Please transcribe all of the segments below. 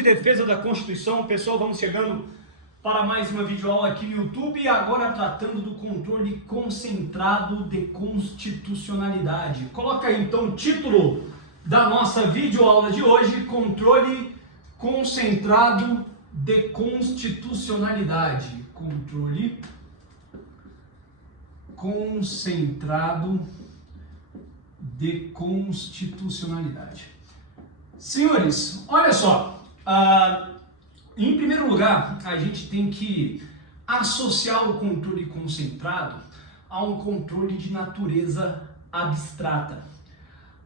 de defesa da Constituição. Pessoal, vamos chegando para mais uma videoaula aqui no YouTube, agora tratando do controle concentrado de constitucionalidade. Coloca aí então o título da nossa videoaula de hoje: controle concentrado de constitucionalidade. Controle concentrado de constitucionalidade. Senhores, olha só, em primeiro lugar, a gente tem que associar o controle concentrado a um controle de natureza abstrata.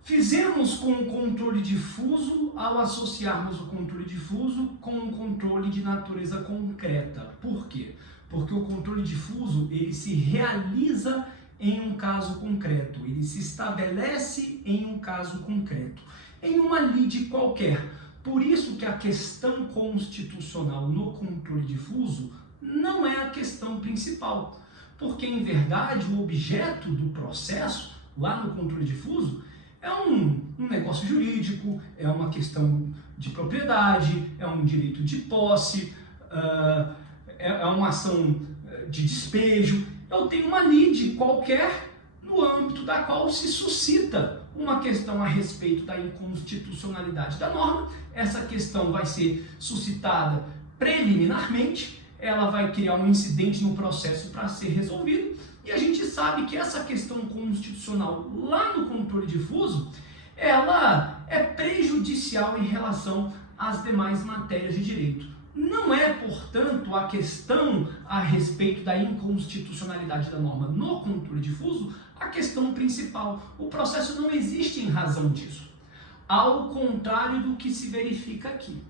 Fizemos com o controle difuso ao associarmos o controle difuso com um controle de natureza concreta. Por quê? Porque o controle difuso ele se realiza em um caso concreto, ele se estabelece em um caso concreto, em uma lide qualquer. Por isso que a questão constitucional no controle difuso não é a questão principal, porque em verdade o objeto do processo lá no controle difuso é um negócio jurídico, é uma questão de propriedade, é um direito de posse, é uma ação de despejo. Eu tenho uma lide qualquer no âmbito da qual se suscita uma questão a respeito da inconstitucionalidade da norma. Essa questão vai ser suscitada preliminarmente, ela vai criar um incidente no processo para ser resolvido, e a gente sabe que essa questão constitucional lá no controle difuso, ela é prejudicial em relação às demais matérias de direito. Não é, portanto, a questão a respeito da inconstitucionalidade da norma no controle difuso a questão principal. O processo não existe em razão disso, ao contrário do que se verifica aqui.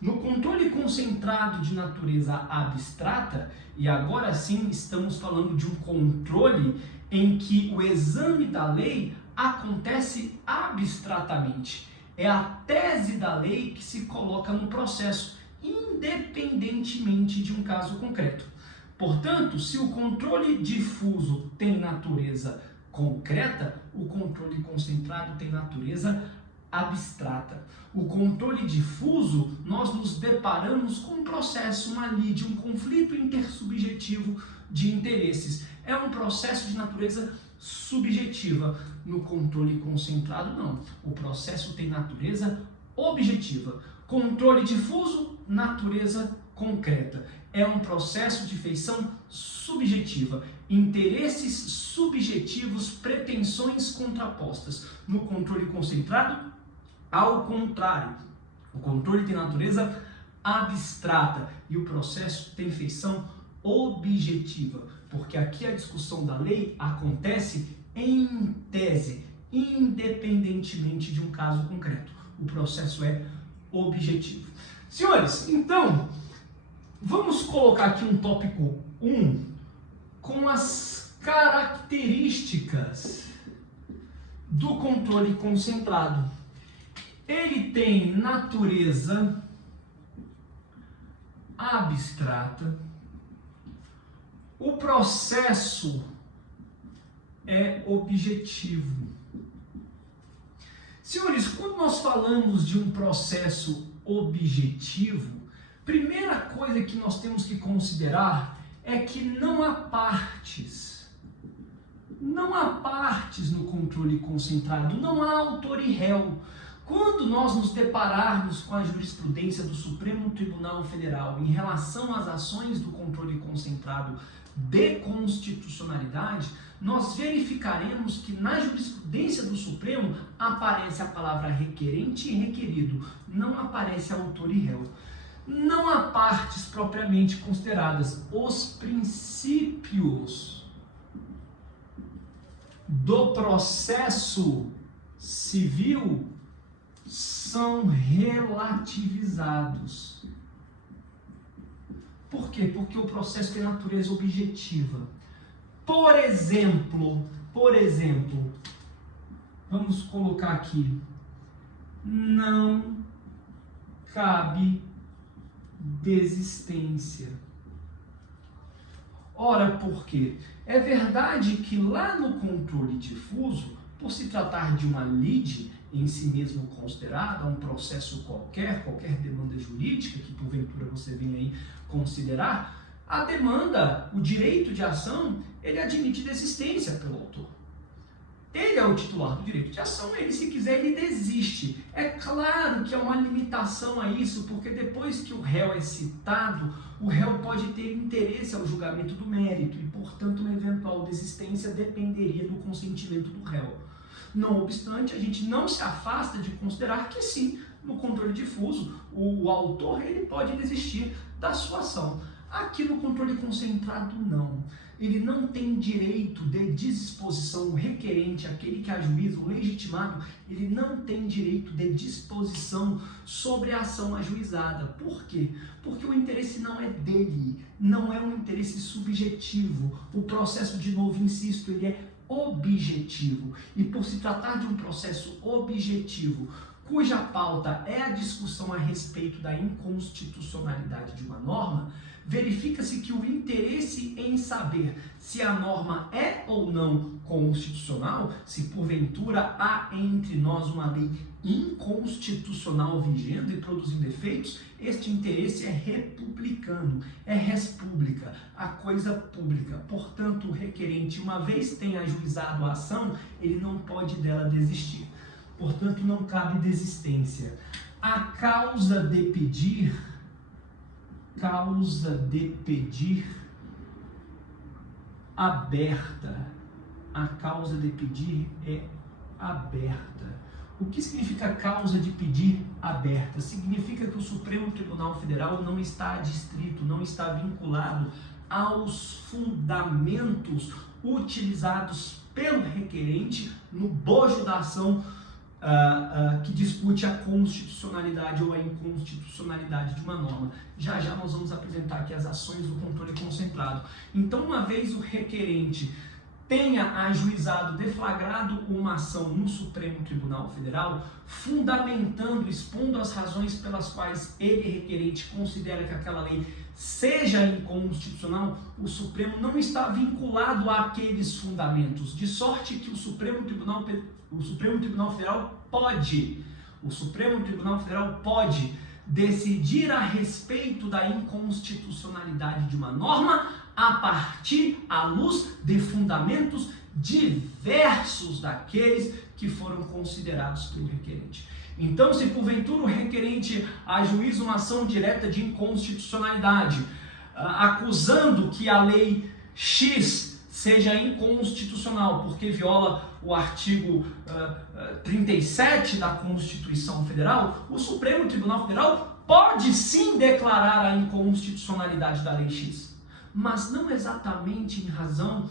No controle concentrado de natureza abstrata, e agora sim estamos falando de um controle em que o exame da lei acontece abstratamente. É a tese da lei que se coloca no processo, independentemente de um caso concreto. Portanto, se o controle difuso tem natureza concreta, o controle concentrado tem natureza abstrata. O controle difuso, nós nos deparamos com um processo, uma lide, um conflito intersubjetivo de interesses. É um processo de natureza subjetiva. No controle concentrado, não. O processo tem natureza objetiva. Controle difuso, natureza concreta. É um processo de feição subjetiva. Interesses subjetivos, pretensões contrapostas. No controle concentrado, ao contrário. O controle tem natureza abstrata e o processo tem feição objetiva. Porque aqui a discussão da lei acontece em tese, independentemente de um caso concreto. O processo é objetivo. Senhores, então, vamos colocar aqui um tópico 1 com as características do controle concentrado. Ele tem natureza abstrata, o processo é objetivo. Senhores, quando nós falamos de um processo objetivo, primeira coisa que nós temos que considerar é que não há partes. Não há partes no controle concentrado, não há autor e réu. Quando nós nos depararmos com a jurisprudência do Supremo Tribunal Federal em relação às ações do controle concentrado de constitucionalidade, nós verificaremos que na jurisprudência do Supremo aparece a palavra requerente e requerido, não aparece autor e réu. Não há partes propriamente consideradas. Os princípios do processo civil são relativizados. Por quê? Porque o processo tem natureza objetiva. Por exemplo, vamos colocar aqui, não cabe desistência. Ora, por quê? É verdade que lá no controle difuso, por se tratar de uma lide, em si mesmo considerado, a um processo qualquer demanda jurídica que porventura você venha aí considerar, a demanda, o direito de ação, ele admite desistência pelo autor. Ele é o titular do direito de ação, ele, se quiser, ele desiste. É claro que há uma limitação a isso, porque depois que o réu é citado, o réu pode ter interesse ao julgamento do mérito e, portanto, uma eventual desistência dependeria do consentimento do réu. Não obstante, a gente não se afasta de considerar que sim, no controle difuso, o autor ele pode desistir da sua ação. Aqui no controle concentrado, não. Ele não tem direito de disposição, o requerente, aquele que ajuiza, o legitimado, ele não tem direito de disposição sobre a ação ajuizada. Por quê? Porque o interesse não é dele, não é um interesse subjetivo. O processo, de novo, insisto, ele é objetivo. E por se tratar de um processo objetivo, cuja pauta é a discussão a respeito da inconstitucionalidade de uma norma, verifica-se que o interesse em saber se a norma é ou não constitucional, se porventura há entre nós uma lei inconstitucional vigendo e produzindo efeitos, este interesse é republicano, é res publica, a coisa pública. Portanto, o requerente, uma vez tenha ajuizado a ação, ele não pode dela desistir. Portanto, não cabe desistência. A causa de pedir aberta. A causa de pedir é aberta. O que significa causa de pedir aberta? Significa que o Supremo Tribunal Federal não está adstrito, não está vinculado aos fundamentos utilizados pelo requerente no bojo da ação que discute a constitucionalidade ou a inconstitucionalidade de uma norma. Já já nós vamos apresentar aqui as ações do controle concentrado. Então, uma vez o requerente tenha ajuizado, deflagrado uma ação no Supremo Tribunal Federal, fundamentando, expondo as razões pelas quais ele, requerente, considera que aquela lei seja inconstitucional, o Supremo não está vinculado àqueles fundamentos, de sorte que o Supremo Tribunal Federal pode decidir a respeito da inconstitucionalidade de uma norma a partir, à luz de fundamentos diversos daqueles que foram considerados pelo requerente. Então, se porventura o requerente ajuiza uma ação direta de inconstitucionalidade, acusando que a lei X seja inconstitucional, porque viola o artigo 37 da Constituição Federal, o Supremo Tribunal Federal pode sim declarar a inconstitucionalidade da lei X, mas não exatamente em razão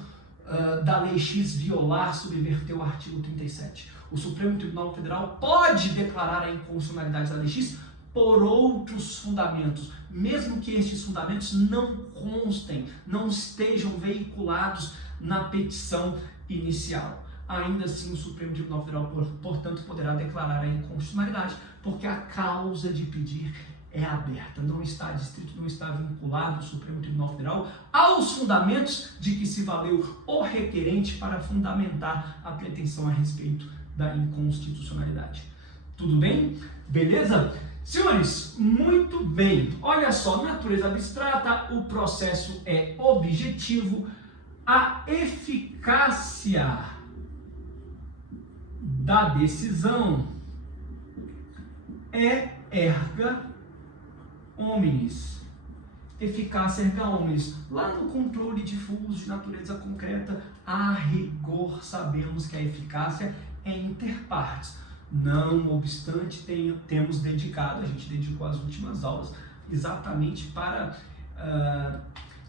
da lei X violar, subverter o artigo 37. O Supremo Tribunal Federal pode declarar a inconstitucionalidade da lei X por outros fundamentos, mesmo que estes fundamentos não constem, não estejam veiculados na petição inicial. Ainda assim, o Supremo Tribunal Federal, portanto, poderá declarar a inconstitucionalidade, porque a causa de pedir é aberta, não está adstrito, não está vinculado o Supremo Tribunal Federal aos fundamentos de que se valeu o requerente para fundamentar a pretensão a respeito da inconstitucionalidade. Tudo bem? Beleza? Senhores, muito bem. Olha só, natureza abstrata, o processo é objetivo, a eficácia da decisão é erga omnes. Eficácia erga omnes. Lá no controle difuso de natureza concreta, a rigor sabemos que a eficácia é inter partes. Não obstante, temos dedicado, a gente dedicou as últimas aulas exatamente para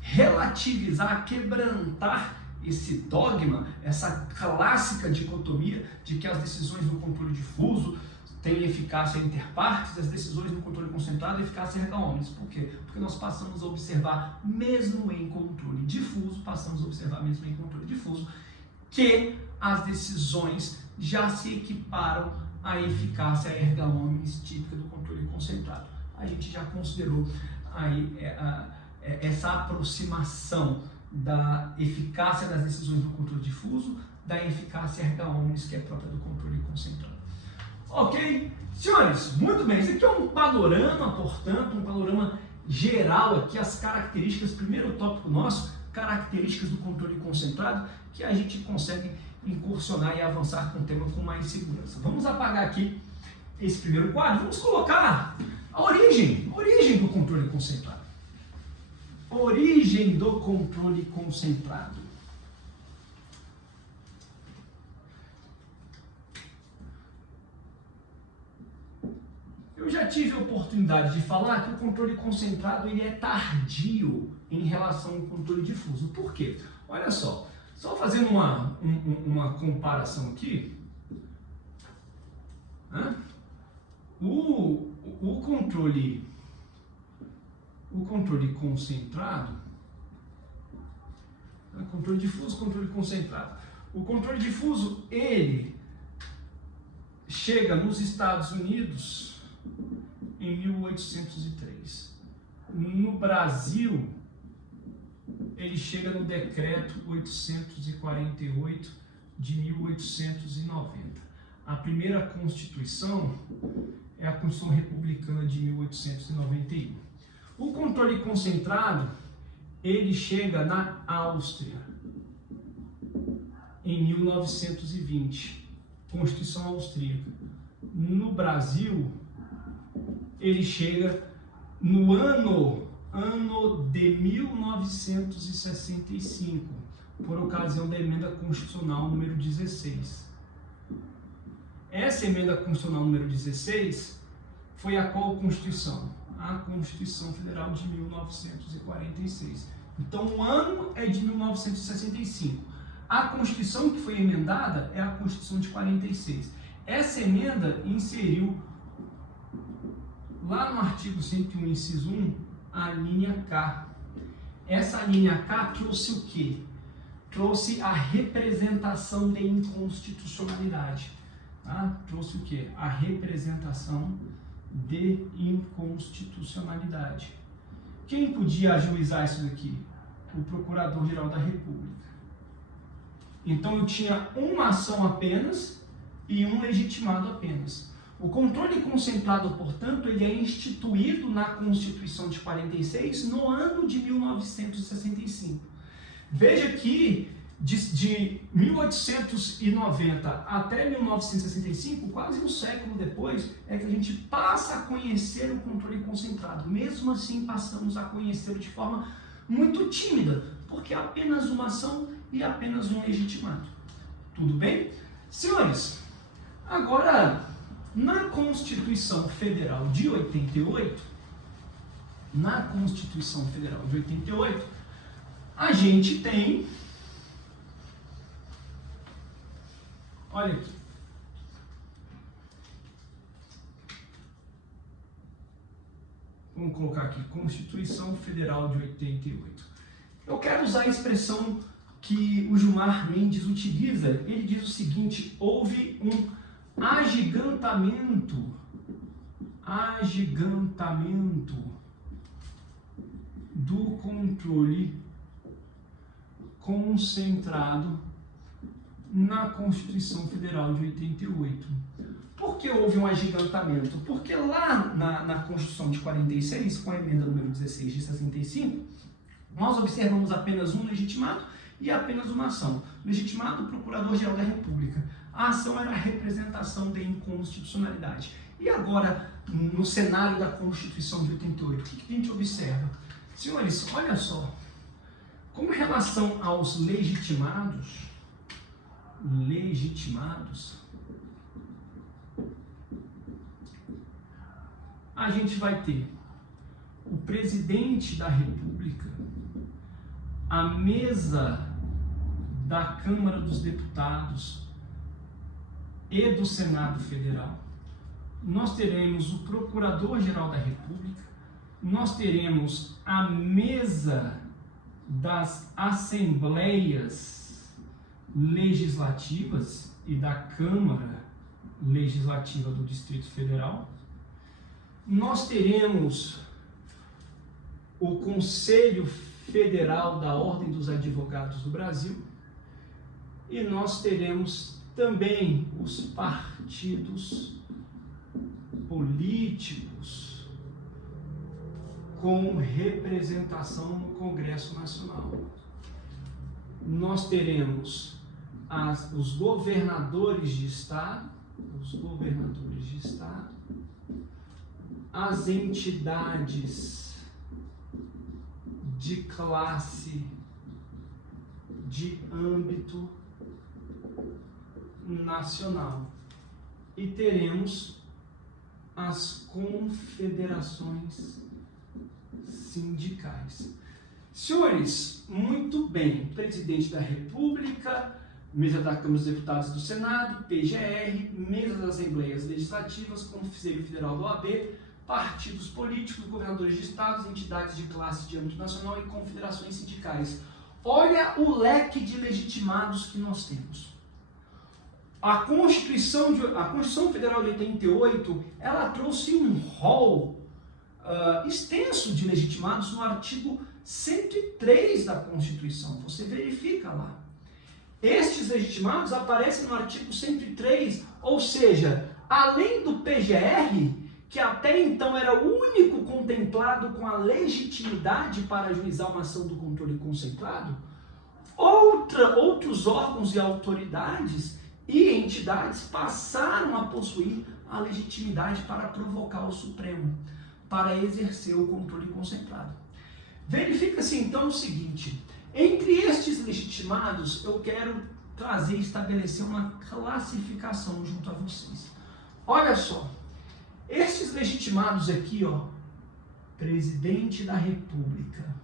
relativizar, quebrantar esse dogma, essa clássica dicotomia de que as decisões no controle difuso têm eficácia inter partes, as decisões no controle concentrado eficácia erga omnes. Por quê? Porque nós passamos a observar, mesmo em controle difuso, que as decisões já se equiparam à eficácia erga omnes típica do controle concentrado. A gente já considerou aí essa aproximação da eficácia das decisões do controle difuso, da eficácia erga omnes, que é própria do controle concentrado. Ok? Senhores, muito bem, esse aqui é um panorama, portanto, um panorama geral aqui, as características, primeiro tópico nosso, características do controle concentrado, que a gente consegue incursionar e avançar com o tema com mais segurança. Vamos apagar aqui esse primeiro quadro, vamos colocar a origem do controle concentrado. Origem do controle concentrado. Eu já tive a oportunidade de falar que o controle concentrado ele é tardio em relação ao controle difuso. Por quê? Olha só fazendo uma comparação aqui, né? O controle concentrado, controle difuso, controle concentrado. O controle difuso, ele chega nos Estados Unidos em 1803. No Brasil, ele chega no decreto 848 de 1890. A primeira Constituição é a Constituição Republicana de 1891. O controle concentrado, ele chega na Áustria em 1920, Constituição Austríaca. No Brasil, ele chega no ano de 1965, por ocasião da emenda constitucional número 16. Essa emenda constitucional número 16 foi a qual Constituição? A Constituição Federal de 1946. Então o ano é de 1965. A Constituição que foi emendada é a Constituição de 46. Essa emenda inseriu lá no artigo 101, inciso 1, a linha K. Essa linha K trouxe o quê? Trouxe a representação de inconstitucionalidade. Tá? Trouxe o quê? A representação de inconstitucionalidade. Quem podia ajuizar isso daqui? O Procurador-Geral da República. Então eu tinha uma ação apenas e um legitimado apenas. O controle concentrado, portanto, ele é instituído na Constituição de 46 no ano de 1965. Veja que de 1890 até 1965, quase um século depois, é que a gente passa a conhecer o controle concentrado. Mesmo assim, passamos a conhecê-lo de forma muito tímida, porque é apenas uma ação e apenas um legitimado. Tudo bem? Senhores, agora, na Constituição Federal de 88, a gente tem, olha aqui, vamos colocar aqui, Constituição Federal de 88. Eu quero usar a expressão que o Gilmar Mendes utiliza. Ele diz o seguinte: houve um agigantamento do controle concentrado na Constituição Federal de 88. Por que houve um agigantamento? Porque lá na Constituição de 46, com a emenda número 16 de 65, nós observamos apenas um legitimado e apenas uma ação. Legitimado, Procurador-Geral da República. A ação era a representação de inconstitucionalidade. E agora, no cenário da Constituição de 88, o que a gente observa? Senhores, olha só, com relação aos legitimados, a gente vai ter o presidente da República, a mesa da Câmara dos Deputados e do Senado Federal. Nós teremos o Procurador-Geral da República, nós teremos a mesa das Assembleias Legislativas e da Câmara Legislativa do Distrito Federal, nós teremos o Conselho Federal da Ordem dos Advogados do Brasil e nós teremos também os partidos políticos com representação no Congresso Nacional. Nós teremos os governadores de Estado, as entidades de classe de âmbito nacional e teremos as confederações sindicais. Senhores, muito bem, Presidente da República, Mesa da Câmara dos Deputados do Senado, PGR, Mesa das Assembleias Legislativas, Conselho Federal do OAB, partidos políticos, governadores de estados, entidades de classe de âmbito nacional e confederações sindicais. Olha o leque de legitimados que nós temos. A Constituição Federal de 88, ela trouxe um rol extenso de legitimados no artigo 103 da Constituição. Você verifica lá. Estes legitimados aparecem no artigo 103, ou seja, além do PGR, que até então era o único contemplado com a legitimidade para ajuizar uma ação do controle concentrado, outros órgãos e autoridades e entidades passaram a possuir a legitimidade para provocar o Supremo, para exercer o controle concentrado. Verifica-se então o seguinte: entre estes legitimados, eu quero trazer e estabelecer uma classificação junto a vocês. Olha só, estes legitimados aqui, ó, Presidente da República,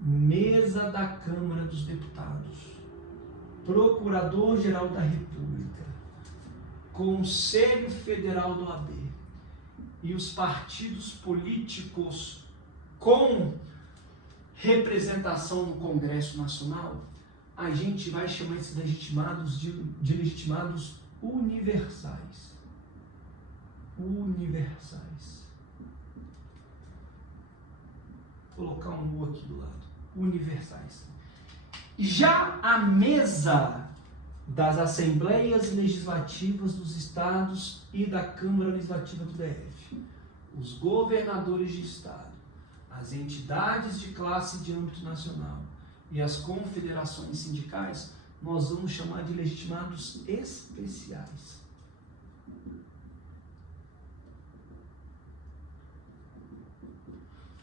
Mesa da Câmara dos Deputados, Procurador-Geral da República, Conselho Federal do OAB e os partidos políticos com representação no Congresso Nacional, a gente vai chamar esses legitimados de legitimados universais. Universais. Vou colocar um U aqui do lado. Universais. Já a mesa das Assembleias Legislativas dos Estados e da Câmara Legislativa do DF, os governadores de Estado, as entidades de classe de âmbito nacional e as confederações sindicais, nós vamos chamar de legitimados especiais.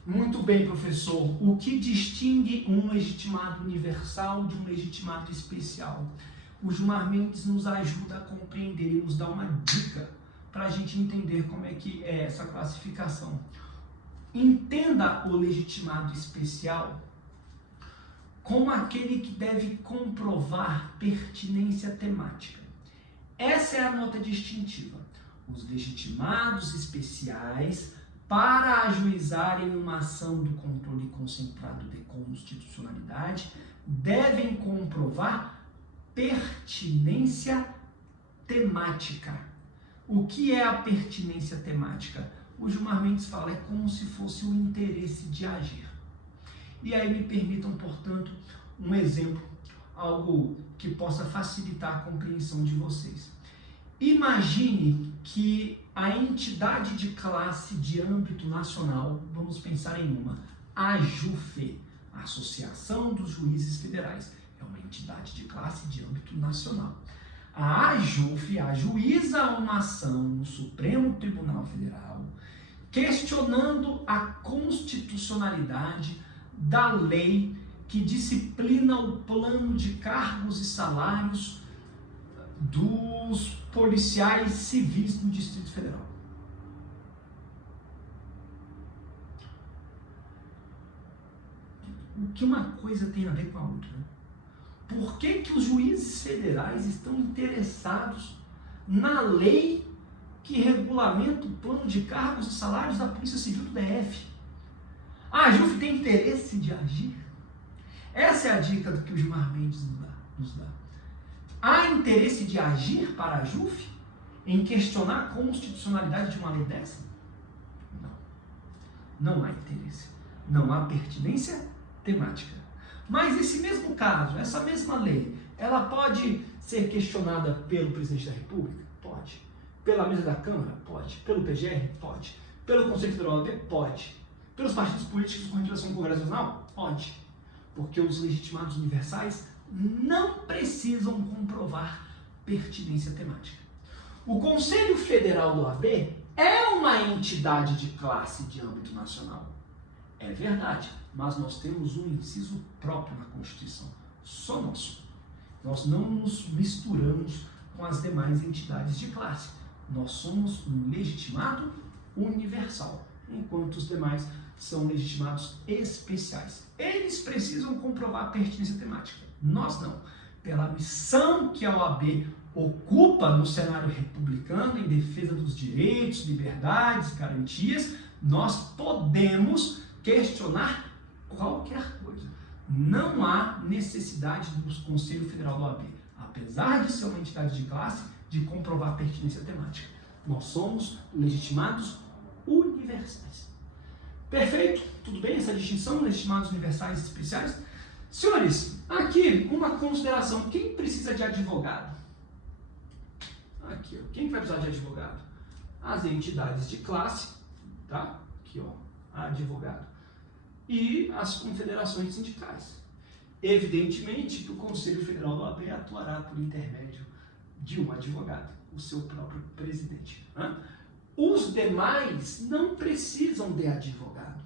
Muito bem, professor. O que distingue um legitimado universal de um legitimado especial? O Gilmar Mendes nos ajuda a compreender e nos dá uma dica para a gente entender como é que é essa classificação. Entenda o legitimado especial como aquele que deve comprovar pertinência temática. Essa é a nota distintiva. Os legitimados especiais, para ajuizarem uma ação do controle concentrado de constitucionalidade, devem comprovar pertinência temática. O que é a pertinência temática? O Gilmar Mendes fala, é como se fosse o interesse de agir. E aí me permitam, portanto, um exemplo, algo que possa facilitar a compreensão de vocês. Imagine que a entidade de classe de âmbito nacional, vamos pensar em uma, a AJUFE, a Associação dos Juízes Federais, é uma entidade de classe de âmbito nacional. A AJUFE ajuiza uma ação no Supremo Tribunal Federal, questionando a constitucionalidade da lei que disciplina o plano de cargos e salários dos policiais civis do Distrito Federal. O que uma coisa tem a ver com a outra? Por que que os juízes federais estão interessados na lei que regulamenta o plano de cargos e salários da Polícia Civil do DF? A AJUFE tem interesse de agir? Essa é a dica do que o Gilmar Mendes nos dá. Há interesse de agir para a AJUFE em questionar a constitucionalidade de uma lei dessa? Não. Não há interesse. Não há pertinência temática. Mas esse mesmo caso, essa mesma lei, ela pode ser questionada pelo Presidente da República? Pode. Pela mesa da Câmara? Pode. Pelo PGR? Pode. Pelo Conselho Federal da OAB? Pode. Pelos partidos políticos com representação no Congresso Nacional? Pode. Porque os legitimados universais não precisam comprovar pertinência temática. O Conselho Federal da OAB é uma entidade de classe de âmbito nacional. É verdade, mas nós temos um inciso próprio na Constituição, só nosso. Nós não nos misturamos com as demais entidades de classe. Nós somos um legitimado universal, enquanto os demais são legitimados especiais. Eles precisam comprovar a pertinência temática, nós não. Pela missão que a OAB ocupa no cenário republicano em defesa dos direitos, liberdades, garantias, nós podemos questionar qualquer coisa. Não há necessidade do Conselho Federal da OAB, apesar de ser uma entidade de classe, de comprovar a pertinência temática. Nós somos legitimados universais. Perfeito? Tudo bem essa distinção, legitimados universais e especiais? Senhores, aqui uma consideração. Quem precisa de advogado? Aqui, ó. Quem vai precisar de advogado? As entidades de classe, tá? Aqui, ó, advogado. E as confederações sindicais. Evidentemente que o Conselho Federal da OAB atuará por intermédio de um advogado, o seu próprio presidente. Né? Os demais não precisam de advogado.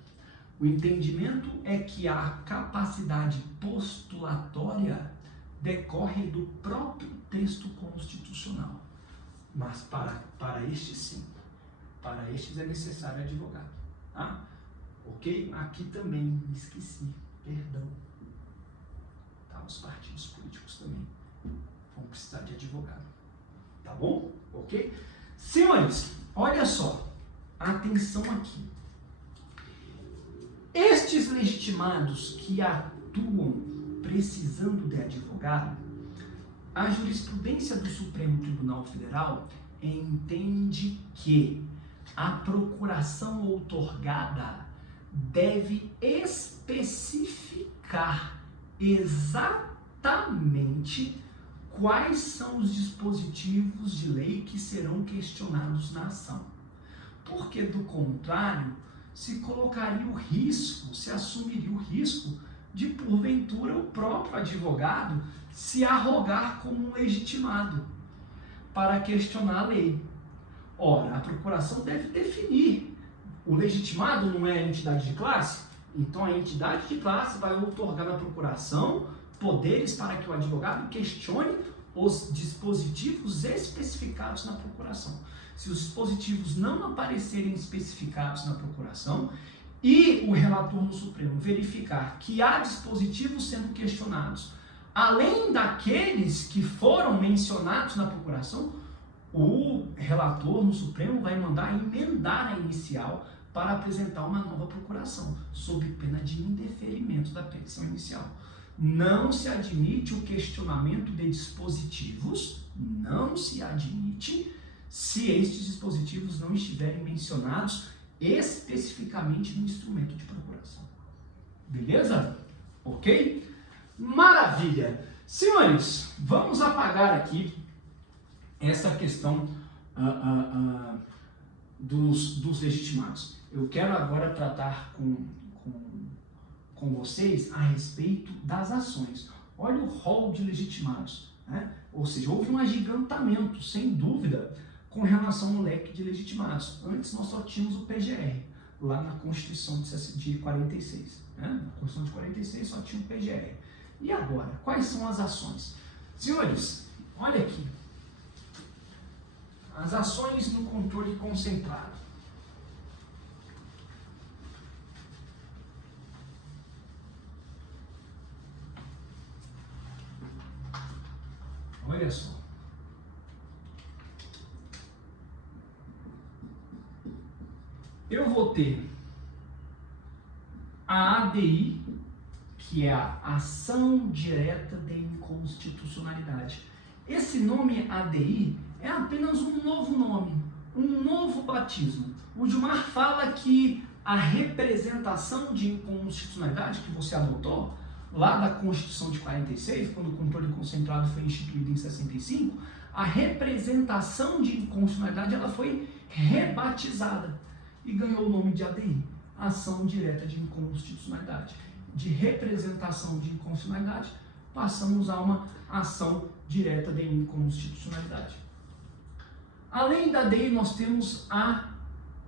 O entendimento é que a capacidade postulatória decorre do próprio texto constitucional. Mas para estes sim, para estes é necessário advogado. Tá? Ok? Aqui também me esqueci, perdão. Tá? Os partidos políticos também vão precisar de advogado. Tá bom? Ok? Senhores, olha só, atenção aqui. Estes legitimados que atuam precisando de advogado, a jurisprudência do Supremo Tribunal Federal entende que a procuração outorgada deve especificar exatamente quais são os dispositivos de lei que serão questionados na ação. Porque, do contrário, se colocaria o risco, se assumiria o risco de, porventura, o próprio advogado se arrogar como um legitimado para questionar a lei. Ora, a procuração deve definir. O legitimado não é a entidade de classe? Então a entidade de classe vai outorgar na procuração poderes para que o advogado questione os dispositivos especificados na procuração. Se os dispositivos não aparecerem especificados na procuração e o relator no Supremo verificar que há dispositivos sendo questionados, além daqueles que foram mencionados na procuração, o relator no Supremo vai mandar emendar a inicial para apresentar uma nova procuração, sob pena de indeferimento da petição inicial. Não se admite o questionamento de dispositivos, não se admite, se estes dispositivos não estiverem mencionados especificamente no instrumento de procuração. Beleza? Ok? Maravilha! Senhores, vamos apagar aqui essa questão dos legitimados. Eu quero agora tratar com vocês a respeito das ações. Olha o rol de legitimados, né? Ou seja, houve um agigantamento, sem dúvida, com relação ao leque de legitimados. Antes nós só tínhamos o PGR, lá na Constituição de 46. Né? Na Constituição de 46 só tinha o PGR. E agora, quais são as ações? Senhores, olha aqui. As ações no controle concentrado. Olha só. Eu vou ter a ADI, que é a Ação Direta de Inconstitucionalidade. Esse nome ADI é apenas um novo nome, um novo batismo. O Gilmar fala que a representação de inconstitucionalidade que você adotou lá da Constituição de 46, quando o controle concentrado foi instituído em 65, a representação de inconstitucionalidade ela foi rebatizada e ganhou o nome de ADI, Ação Direta de Inconstitucionalidade. De representação de inconstitucionalidade, passamos a uma ação direta de inconstitucionalidade. Além da ADI, nós temos a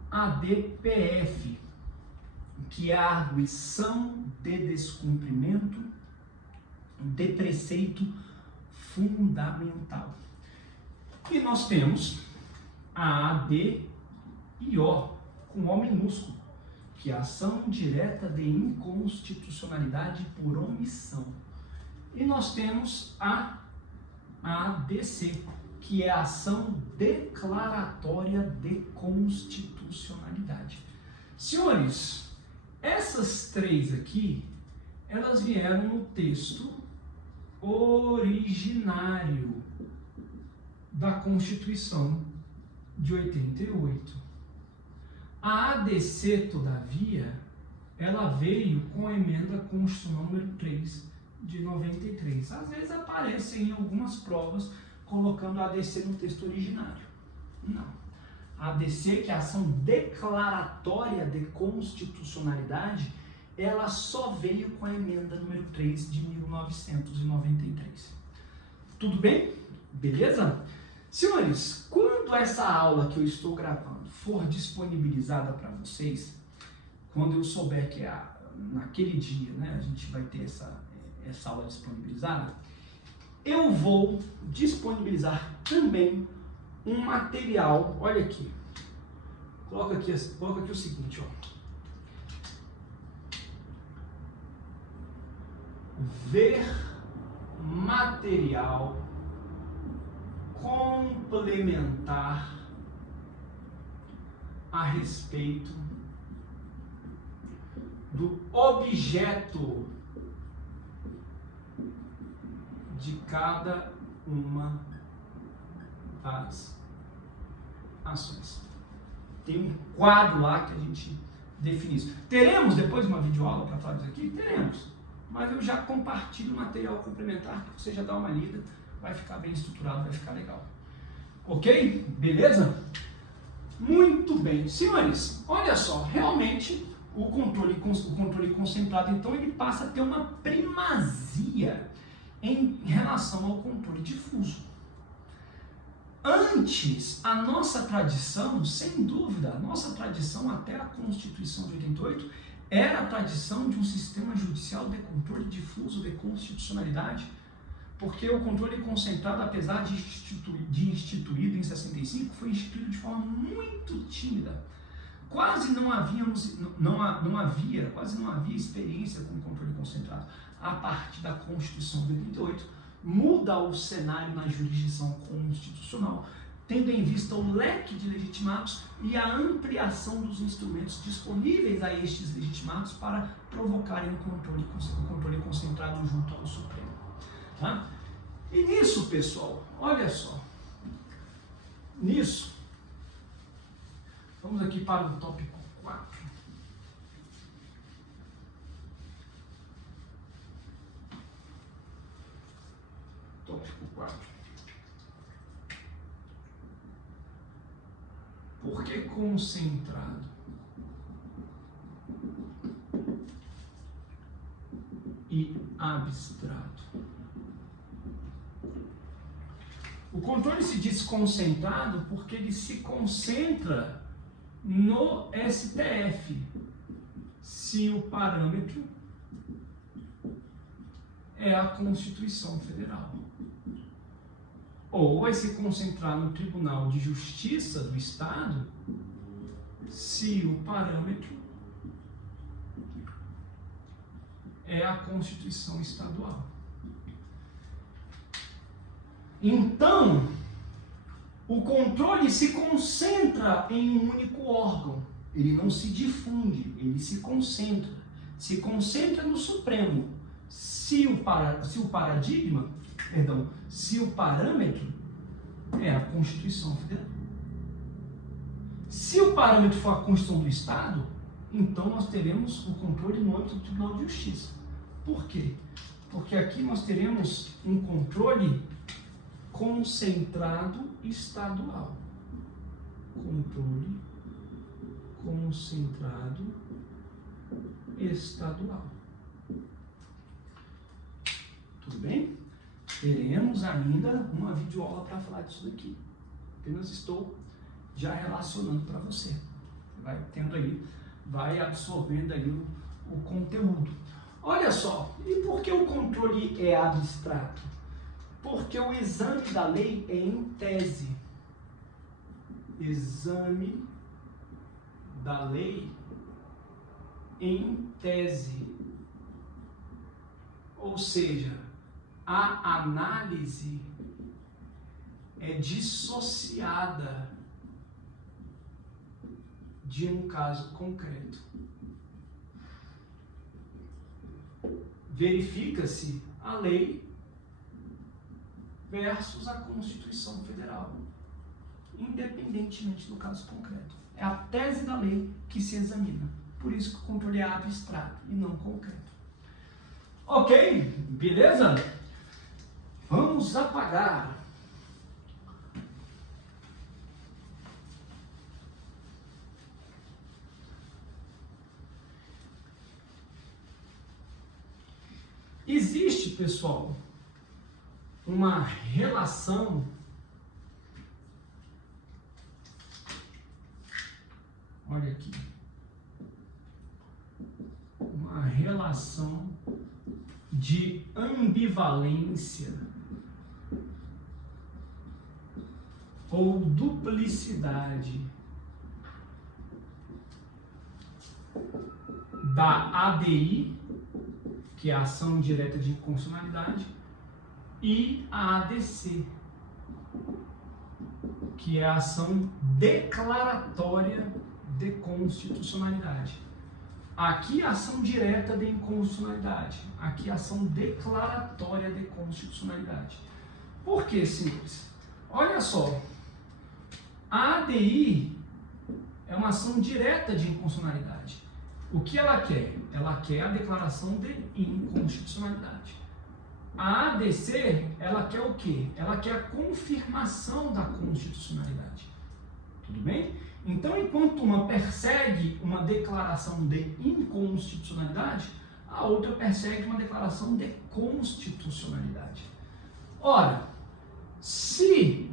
ADPF, que é a arguição de descumprimento de preceito fundamental. E nós temos a ADIO, com O minúsculo, que é a ação direta de inconstitucionalidade por omissão. E nós temos a ADC, que é a ação declaratória de constitucionalidade. Senhores, essas três aqui, elas vieram no texto originário da Constituição de 88. A ADC, todavia, ela veio com a emenda constitucional número 3 de 93. Às vezes aparecem em algumas provas colocando a ADC no texto originário. Não. A ADC, que é a ação declaratória de constitucionalidade, ela só veio com a emenda número 3 de 1993. Tudo bem? Beleza? Senhores, quando essa aula que eu estou gravando for disponibilizada para vocês, quando eu souber que naquele dia, né, a gente vai ter essa aula disponibilizada, eu vou disponibilizar também um material, olha aqui, coloca aqui o seguinte, ó. Ver material complementar a respeito do objeto de cada uma das ações. Tem um quadro lá que a gente define isso. Teremos depois uma videoaula para falar disso aqui? Teremos. Mas eu já compartilho o material complementar que você já dá uma lida, vai ficar bem estruturado, vai ficar legal. Ok? Beleza? Muito bem. Senhores, olha só, realmente o controle concentrado, então, ele passa a ter uma primazia em relação ao controle difuso. Antes, a nossa tradição, sem dúvida, a nossa tradição até a Constituição de 88, era a tradição de um sistema judicial de controle difuso de constitucionalidade, porque o controle concentrado, apesar de instituído em 65, foi instituído de forma muito tímida. Quase não havia experiência com o controle concentrado. A partir da Constituição de 88, muda o cenário na jurisdição constitucional, tendo em vista o leque de legitimados e a ampliação dos instrumentos disponíveis a estes legitimados para provocarem o controle concentrado junto ao Supremo. Tá? E nisso, pessoal, olha só, vamos aqui para o tópico 4. Tópico 4. Por que concentrado? E abstrato. O controle se diz concentrado porque ele se concentra no STF, se o parâmetro é a Constituição Federal. Ou vai se concentrar no Tribunal de Justiça do Estado, se o parâmetro é a Constituição Estadual. Então, o controle se concentra em um único órgão. Ele não se difunde, ele se concentra. Se concentra no Supremo. Se o parâmetro é a Constituição Federal. Se o parâmetro for a Constituição do Estado, então nós teremos o controle no âmbito do Tribunal de Justiça. Por quê? Porque aqui nós teremos um controle concentrado estadual. Controle concentrado estadual. Tudo bem? Teremos ainda uma videoaula para falar disso daqui. Apenas estou já relacionando para você. Vai tendo aí, vai absorvendo aí o conteúdo. Olha só, e por que o controle é abstrato? Porque o exame da lei é em tese. Exame da lei em tese. Ou seja, a análise é dissociada de um caso concreto. Verifica-se a lei versus a Constituição Federal, independentemente do caso concreto. É a tese da lei que se examina. Por isso que o controle é abstrato e não concreto. Ok? Beleza? Vamos apagar. Existe, pessoal, uma relação olha aqui, uma relação de ambivalência ou duplicidade da ADI, que é a ação direta de inconstitucionalidade, e a ADC, que é a ação declaratória de constitucionalidade. Aqui a ação direta de inconstitucionalidade, aqui a ação declaratória de constitucionalidade. Por que, senhores? Olha só, a ADI é uma ação direta de inconstitucionalidade. O que ela quer? Ela quer a declaração de inconstitucionalidade. A ADC, ela quer o quê? Ela quer a confirmação da constitucionalidade. Tudo bem? Então, enquanto uma persegue uma declaração de inconstitucionalidade, a outra persegue uma declaração de constitucionalidade. Ora, se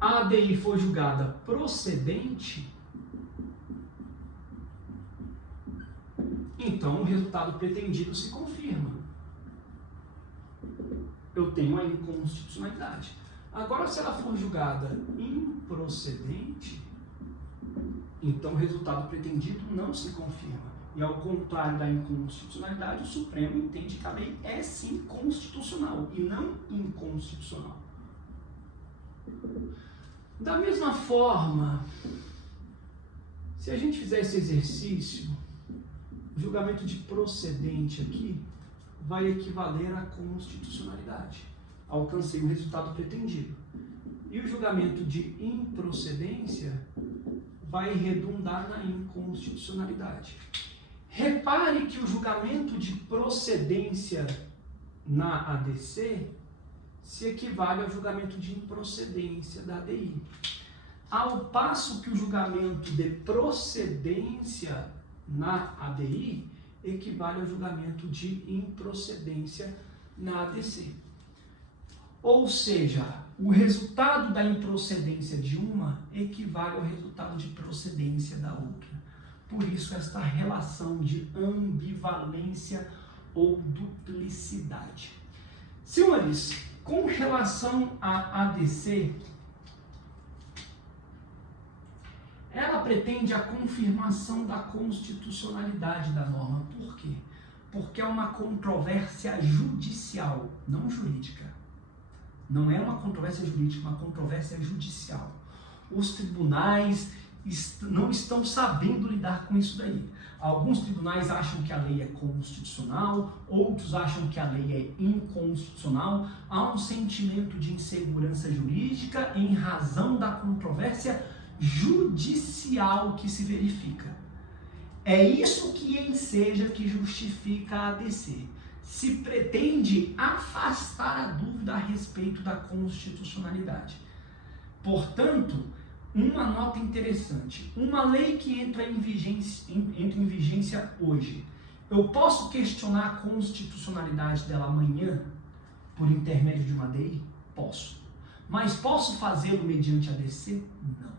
a ADI for julgada procedente, então o resultado pretendido se confirma. Eu tenho a inconstitucionalidade. Agora, se ela for julgada improcedente, então o resultado pretendido não se confirma. E ao contrário da inconstitucionalidade, o Supremo entende que a lei é sim constitucional e não inconstitucional. Da mesma forma, se a gente fizer esse exercício, o julgamento de procedente aqui vai equivaler à constitucionalidade. Alcancei o resultado pretendido. E o julgamento de improcedência vai redundar na inconstitucionalidade. Repare que o julgamento de procedência na ADC se equivale ao julgamento de improcedência da ADI. Ao passo que o julgamento de procedência na ADI equivale ao julgamento de improcedência na ADC. Ou seja, o resultado da improcedência de uma equivale ao resultado de procedência da outra. Por isso, esta relação de ambivalência ou duplicidade. Senhores, com relação à ADC, ela pretende a confirmação da constitucionalidade da norma. Por quê? Porque é uma controvérsia judicial, não jurídica. Não é uma controvérsia jurídica, é uma controvérsia judicial. Os tribunais não estão sabendo lidar com isso daí. Alguns tribunais acham que a lei é constitucional, outros acham que a lei é inconstitucional. Há um sentimento de insegurança jurídica em razão da controvérsia judicial que se verifica. É isso que enseja que justifica a ADC. se pretende afastar a dúvida a respeito da constitucionalidade. Portanto, uma nota interessante, uma lei que entra em vigência hoje, eu posso questionar a constitucionalidade dela amanhã por intermédio de uma DI? Posso. Mas posso fazê-lo mediante ADC? Não.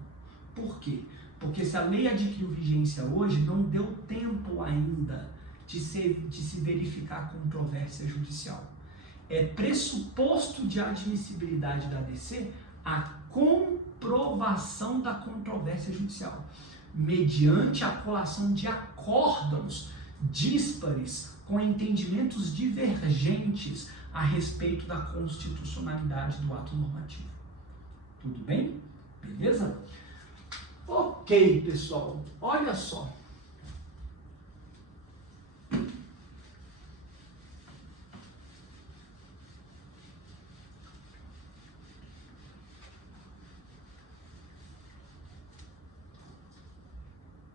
Por quê? Porque se a lei adquiriu vigência hoje, não deu tempo ainda de se verificar a controvérsia judicial. É pressuposto de admissibilidade da ADC a comprovação da controvérsia judicial, mediante a colação de acórdãos díspares com entendimentos divergentes a respeito da constitucionalidade do ato normativo. Tudo bem? Beleza? Ok, pessoal, olha só.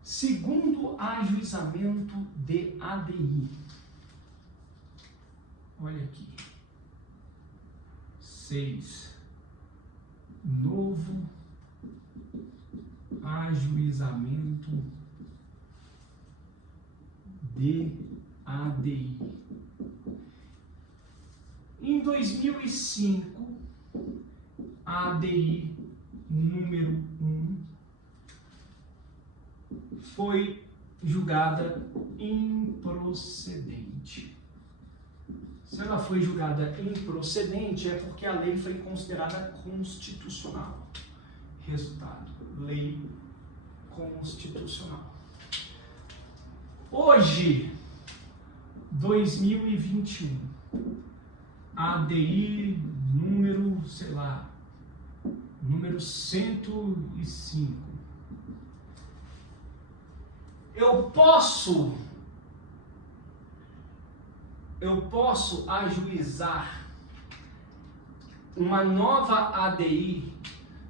Segundo ajuizamento de ADI. Olha aqui. 6. Novo ajuizamento de ADI. Em 2005, a ADI número 1 foi julgada improcedente. Se ela foi julgada improcedente, é porque a lei foi considerada constitucional. Resultado: lei constitucional. Hoje, 2021, ADI número, número 105. Eu posso ajuizar uma nova ADI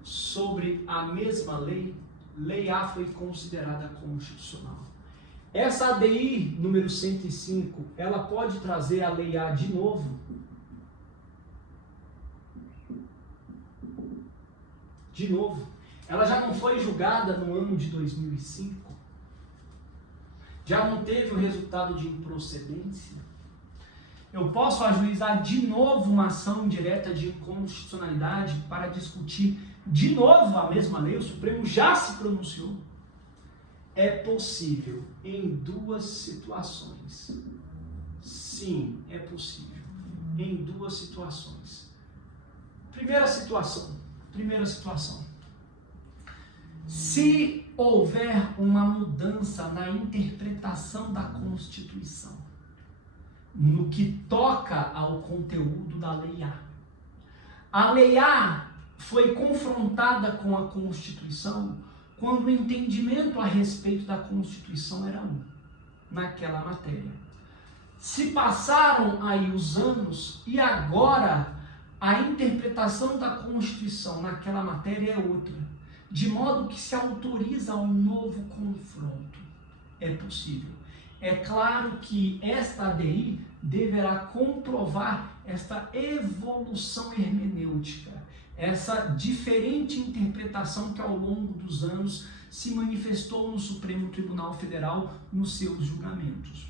sobre a mesma lei. Lei A foi considerada constitucional. Essa ADI número 105, ela pode trazer a Lei A de novo? De novo. Ela já não foi julgada no ano de 2005? Já não teve o resultado de improcedência? Eu posso ajuizar de novo uma ação direta de inconstitucionalidade para discutir de novo a mesma lei? O Supremo já se pronunciou. É possível em duas situações. Sim, é possível em duas situações. Primeira situação. Se houver uma mudança na interpretação da Constituição, no que toca ao conteúdo da Lei A. A Lei A foi confrontada com a Constituição quando o entendimento a respeito da Constituição era um, naquela matéria. Se passaram aí os anos e agora a interpretação da Constituição naquela matéria é outra, de modo que se autoriza um novo confronto. É possível. É claro que esta ADI deverá comprovar esta evolução hermenêutica, essa diferente interpretação que ao longo dos anos se manifestou no Supremo Tribunal Federal nos seus julgamentos.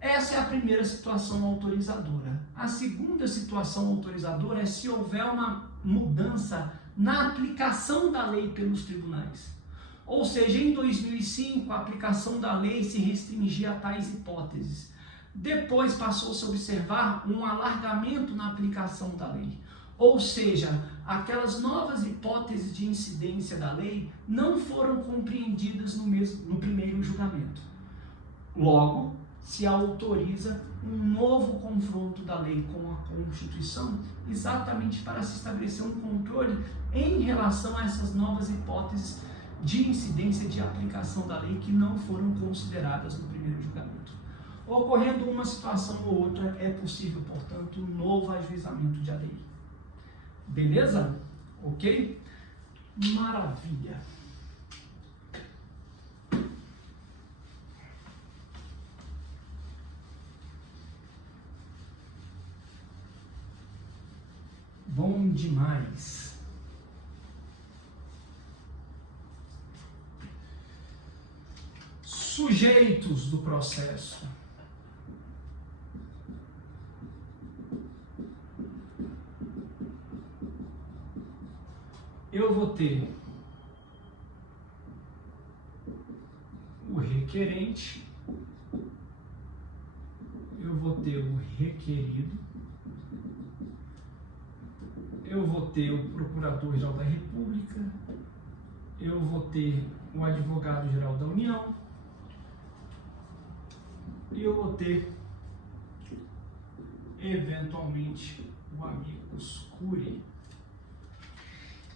Essa é a primeira situação autorizadora. A segunda situação autorizadora é se houver uma mudança na aplicação da lei pelos tribunais. Ou seja, em 2005, a aplicação da lei se restringia a tais hipóteses. Depois passou-se a observar um alargamento na aplicação da lei. Ou seja, aquelas novas hipóteses de incidência da lei não foram compreendidas no primeiro julgamento. Logo, se autoriza um novo confronto da lei com a Constituição, exatamente para se estabelecer um controle em relação a essas novas hipóteses de incidência de aplicação da lei que não foram consideradas no primeiro julgamento. Ocorrendo uma situação ou outra, é possível, portanto, um novo ajuizamento de ADI. Beleza? Ok? Maravilha! Bom demais. Sujeitos do processo. Eu vou ter o requerente, eu vou ter o requerido, eu vou ter o Procurador-Geral da República, eu vou ter o Advogado-Geral da União e eu vou ter, eventualmente, o amicus curiae.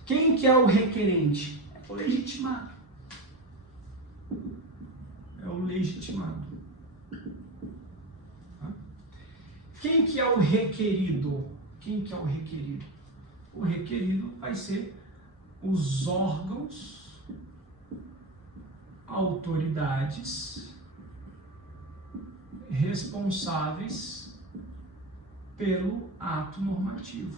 Quem que é o requerente? É o legitimado. É o legitimado. Quem que é o requerido? Quem que é o requerido? O requerido vai ser os órgãos, autoridades responsáveis pelo ato normativo.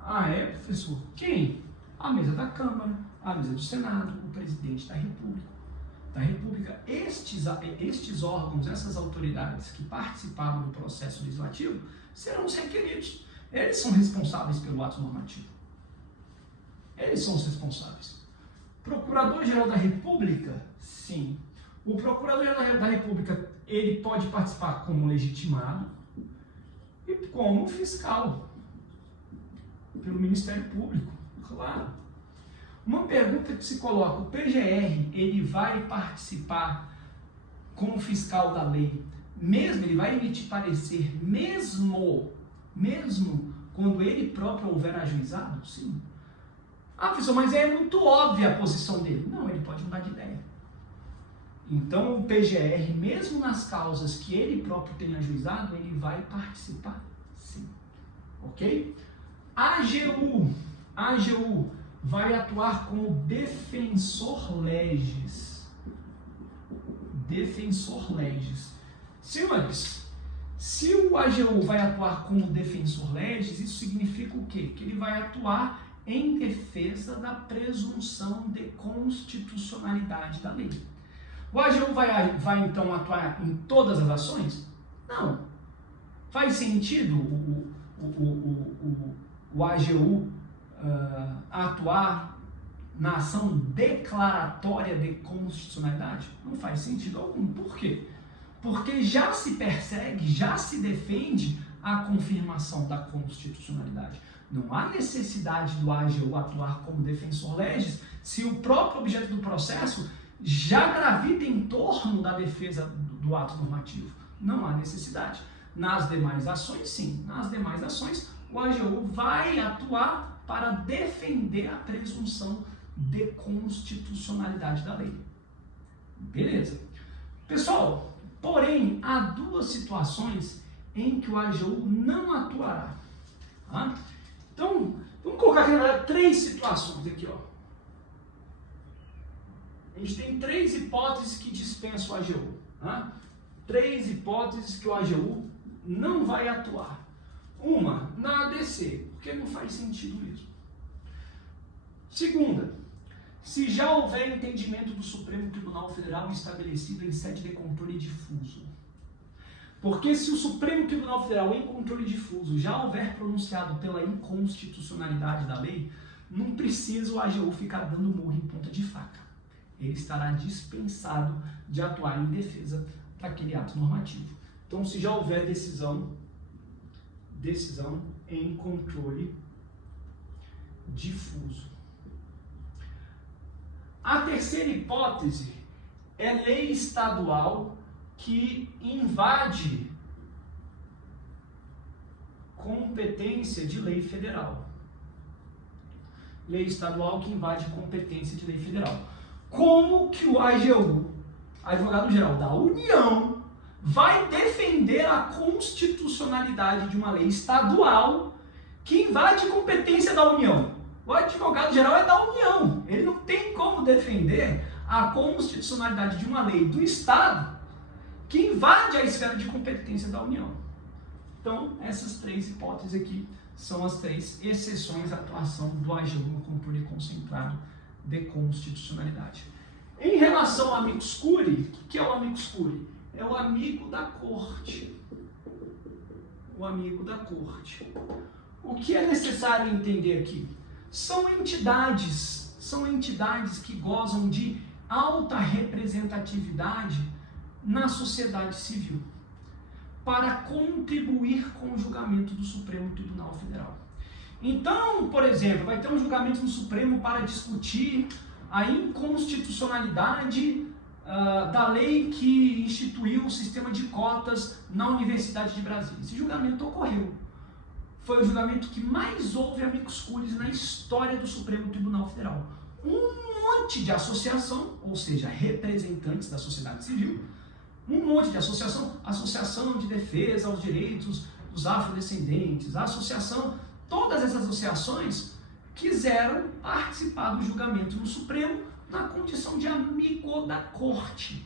Ah, é, professor? Quem? A mesa da Câmara, a mesa do Senado, o presidente da República. Estes órgãos, essas autoridades que participaram do processo legislativo, serão os requeridos. Eles são responsáveis pelo ato normativo. Eles são os responsáveis. Procurador-Geral da República? Sim. O Procurador-Geral da República, ele pode participar como legitimado e como fiscal pelo Ministério Público, claro. Uma pergunta que se coloca, o PGR, ele vai participar como fiscal da lei, mesmo, ele vai emitir parecer, mesmo quando ele próprio houver ajuizado? Sim. Ah, professor, mas é muito óbvia a posição dele. Não, ele pode mudar de ideia. Então, o PGR, mesmo nas causas que ele próprio tem ajuizado, ele vai participar, sim. Ok? A AGU vai atuar como defensor legis. Defensor legis. Senhores, se o AGU vai atuar como defensor legis, isso significa o quê? Que ele vai atuar em defesa da presunção de constitucionalidade da lei. O AGU vai então atuar em todas as ações? Não. Faz sentido o AGU atuar na ação declaratória de constitucionalidade? Não faz sentido algum. Por quê? Porque já se persegue, já se defende a confirmação da constitucionalidade. Não há necessidade do AGU atuar como defensor legis se o próprio objeto do processo já gravita em torno da defesa do ato normativo. Não há necessidade. Nas demais ações, sim. Nas demais ações, o AGU vai atuar para defender a presunção de constitucionalidade da lei. Beleza. Pessoal, porém, há duas situações em que o AGU não atuará. Tá? Então, vamos colocar aqui três situações aqui, ó. A gente tem três hipóteses que dispensam o AGU. Tá? Três hipóteses que o AGU não vai atuar. Uma, na ADC, porque não faz sentido mesmo. Segunda, se já houver entendimento do Supremo Tribunal Federal estabelecido em sede de controle difuso. Porque se o Supremo Tribunal Federal em controle difuso já houver pronunciado pela inconstitucionalidade da lei, não precisa o AGU ficar dando murro em ponta de faca. Ele estará dispensado de atuar em defesa daquele ato normativo. Então, se já houver decisão em controle difuso. A terceira hipótese é lei estadual que invade competência de lei federal. Lei estadual que invade competência de lei federal. Como que o AGU, Advogado-Geral da União, vai defender a constitucionalidade de uma lei estadual que invade competência da União? O advogado-geral é da União. Ele não tem como defender a constitucionalidade de uma lei do Estado que invade a esfera de competência da União. Então, essas três hipóteses aqui são as 3 exceções à atuação do AGU no controle concentrado de constitucionalidade. Em relação ao amicus curiae, o que é o amicus curiae? É o amigo da corte. O amigo da corte. O que é necessário entender aqui? São entidades que gozam de alta representatividade na sociedade civil para contribuir com o julgamento do Supremo Tribunal Federal. Então, por exemplo, vai ter um julgamento no Supremo para discutir a inconstitucionalidade da lei que instituiu o sistema de cotas na Universidade de Brasília. Esse julgamento ocorreu. Foi o julgamento que mais houve amicus curiae na história do Supremo Tribunal Federal. Um monte de associação, ou seja, representantes da sociedade civil, um monte de associação de defesa aos direitos dos afrodescendentes, todas essas associações quiseram participar do julgamento no Supremo na condição de amigo da corte,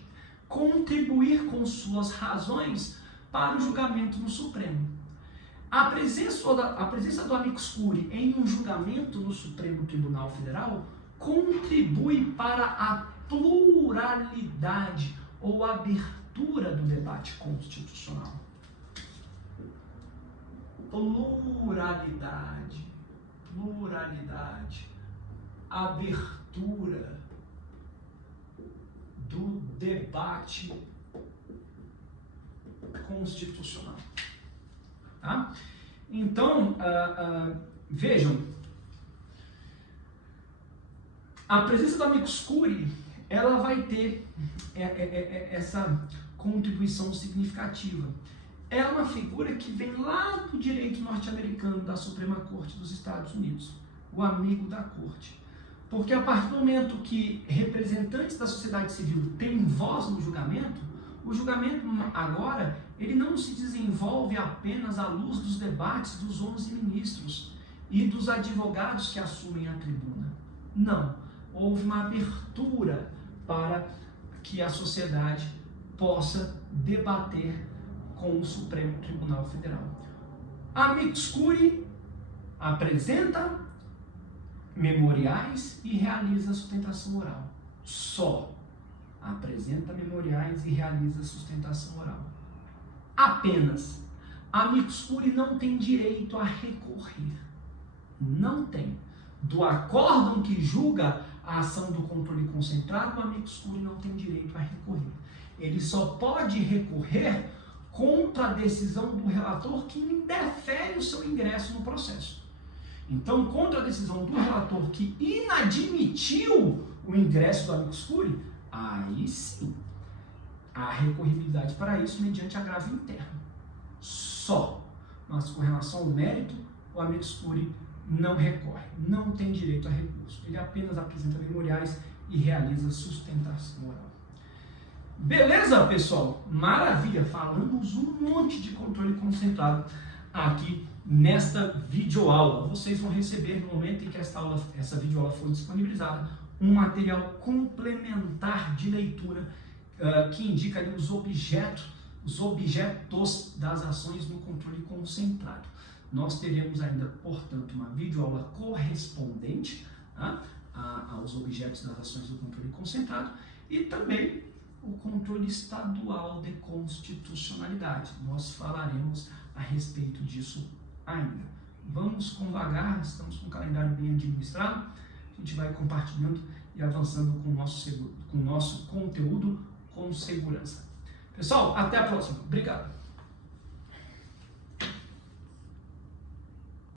contribuir com suas razões para o julgamento no Supremo. A presença do amicus curiae em um julgamento no Supremo Tribunal Federal contribui para a pluralidade ou abertura do debate constitucional. Pluralidade, abertura do debate constitucional. Tá? Então, vejam, a presença do amicus curiae, ela vai ter essa contribuição significativa. É uma figura que vem lá do direito norte-americano da Suprema Corte dos Estados Unidos, o amigo da corte. Porque a partir do momento que representantes da sociedade civil têm voz no julgamento, o julgamento agora ele não se desenvolve apenas à luz dos debates dos 11 ministros e dos advogados que assumem a tribuna. Não, houve uma abertura para que a sociedade possa debater com o Supremo Tribunal Federal. A amicus curiae apresenta memoriais e realiza sustentação oral. Só apresenta memoriais e realiza sustentação oral. Apenas. A amicus curiae não tem direito a recorrer. Não tem. Do acórdão que julga a ação do controle concentrado, o amicus curiae não tem direito a recorrer. Ele só pode recorrer contra a decisão do relator que indefere o seu ingresso no processo. Então, contra a decisão do relator que inadmitiu o ingresso do amicus curiae, aí sim, há recorribilidade para isso mediante agravo interno. Só. Mas com relação ao mérito, o amicus curiae não recorre, não tem direito a recurso. Ele apenas apresenta memoriais e realiza sustentação oral. Beleza, pessoal? Maravilha! Falamos um monte de controle concentrado aqui nesta videoaula. Vocês vão receber, no momento em que essa videoaula for disponibilizada, um material complementar de leitura que indica ali os objetos das ações no controle concentrado. Nós teremos ainda, portanto, uma videoaula correspondente aos objetos das ações do controle concentrado e também o controle estadual de constitucionalidade. Nós falaremos a respeito disso ainda. Vamos com vagar, estamos com o calendário bem administrado, a gente vai compartilhando e avançando com o nosso conteúdo com segurança. Pessoal, até a próxima. Obrigado.